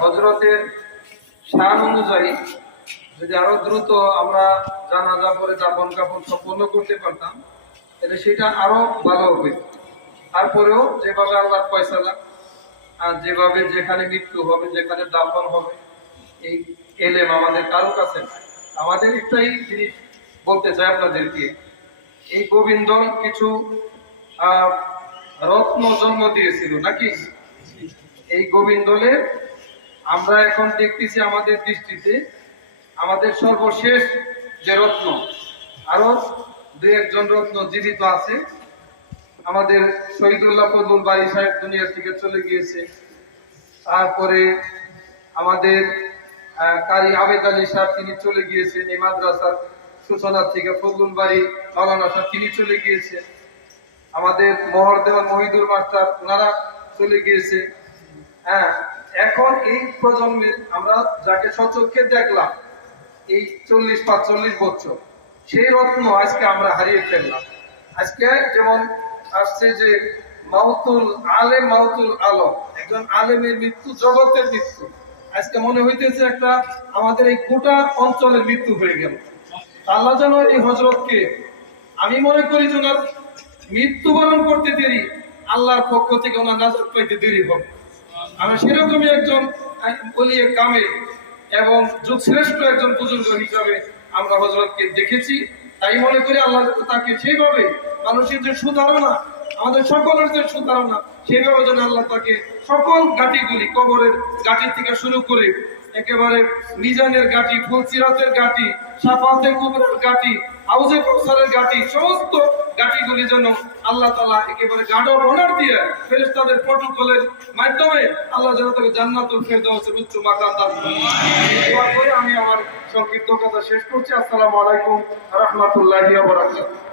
হজরতের শান অনুযায়ী যদি আরো দ্রুত আমরা জানাজা পরে দাফন কাফন সম্পন্ন করতে পারতাম তাহলে সেটা আরো ভালো হবে। তারপরেও যেভাবে আল্লাহ ফয়সালা আর যেভাবে যেখানে মৃত্যু হবে যেখানে দাফন হবে এই এলেম আমাদের কারো কাছে নাই। আমাদের একটাই জিনিস বলতে চাই আপনাদেরকে, এই গোবিন্দ কিছু রত্ন জন্ম দিয়েছিল নাকি? এই গোবিন্দলের আমরা এখন দেখতেছি আমাদের দৃষ্টিতে আমাদের সর্বশেষ যে রত্ন, আরো দুই একজন রত্ন জীবিত আছে। আমাদের শহীদুল্লাহ ফজলুল বারী সাহেব দুনিয়া থেকে চলে গিয়েছে। তারপরে আমাদের কারি আবেদ আলী সাহেব তিনি চলে গিয়েছেন। এই মাদ্রাসার সূচনা থেকে ফজলুল বারী মাওলানা সাহেব তিনি চলে গিয়েছেন। আমাদের মোহর দেওয়ান মহিদুর মাস্টার ওনারা চলে গিয়েছে। হ্যাঁ, এখন এই প্রজন্মের আমরা যাকে সচক্ষে দেখলাম এই 40-45 বছর, সেই রত্ন আজকে আমরা হারিয়ে ফেললাম। আজকে যেমন আসছে যে মাউতুল আলেম মাউতুল আলম, একজন আলেমের মৃত্যু জগতের মৃত্যু। আজকে মনে হইতেছে একটা আমাদের এই গোটা অঞ্চলের মৃত্যু হয়ে গেল। আল্লাহ যেন এই হজরতকে, আমি মনে করি যে ওনার মৃত্যুবরণ করতে দেরি, আল্লাহর পক্ষ থেকে ওনার নাজাত পাইতে দেরি হবে। আমরা সেরকমই একজন বলিয়ে কামে এবং যুগশ্রেষ্ঠ একজন বুজুর্গ হিসাবে আমরা হযরতকে দেখেছি। তাই মনে করি আল্লাহ তাকে সেইভাবে, মানুষের যে সুধারণা, আমাদের সকলের যে সুধারণা, সেইভাবে যেন আল্লাহ তাকে সকল ঘাটিগুলি, কবরের ঘাটি থেকে শুরু করে একেবারে মিজানের ঘাটি, ফুলসিরাতের ঘাটি, শাফাতে কুবরার ঘাটি, হাউজে কাউসারের ঘাটি, সমস্ত ঘাটিগুলি যেন আল্লাহ তাআলা একেবারে গার্ড অফ অনার দিয়ে ফেরেশতাদের প্রটোকলের মাধ্যমে আল্লাহ যেন তাকে জান্নাতুল ফেরদাউসের উচ্চ মাকাম দান করেন। দোয়া করে আমি আমার সংক্ষিপ্ত কথা শেষ করছি। আসসালামু আলাইকুম ওয়া রাহমাতুল্লাহি ওয়া বারাকাতুহু।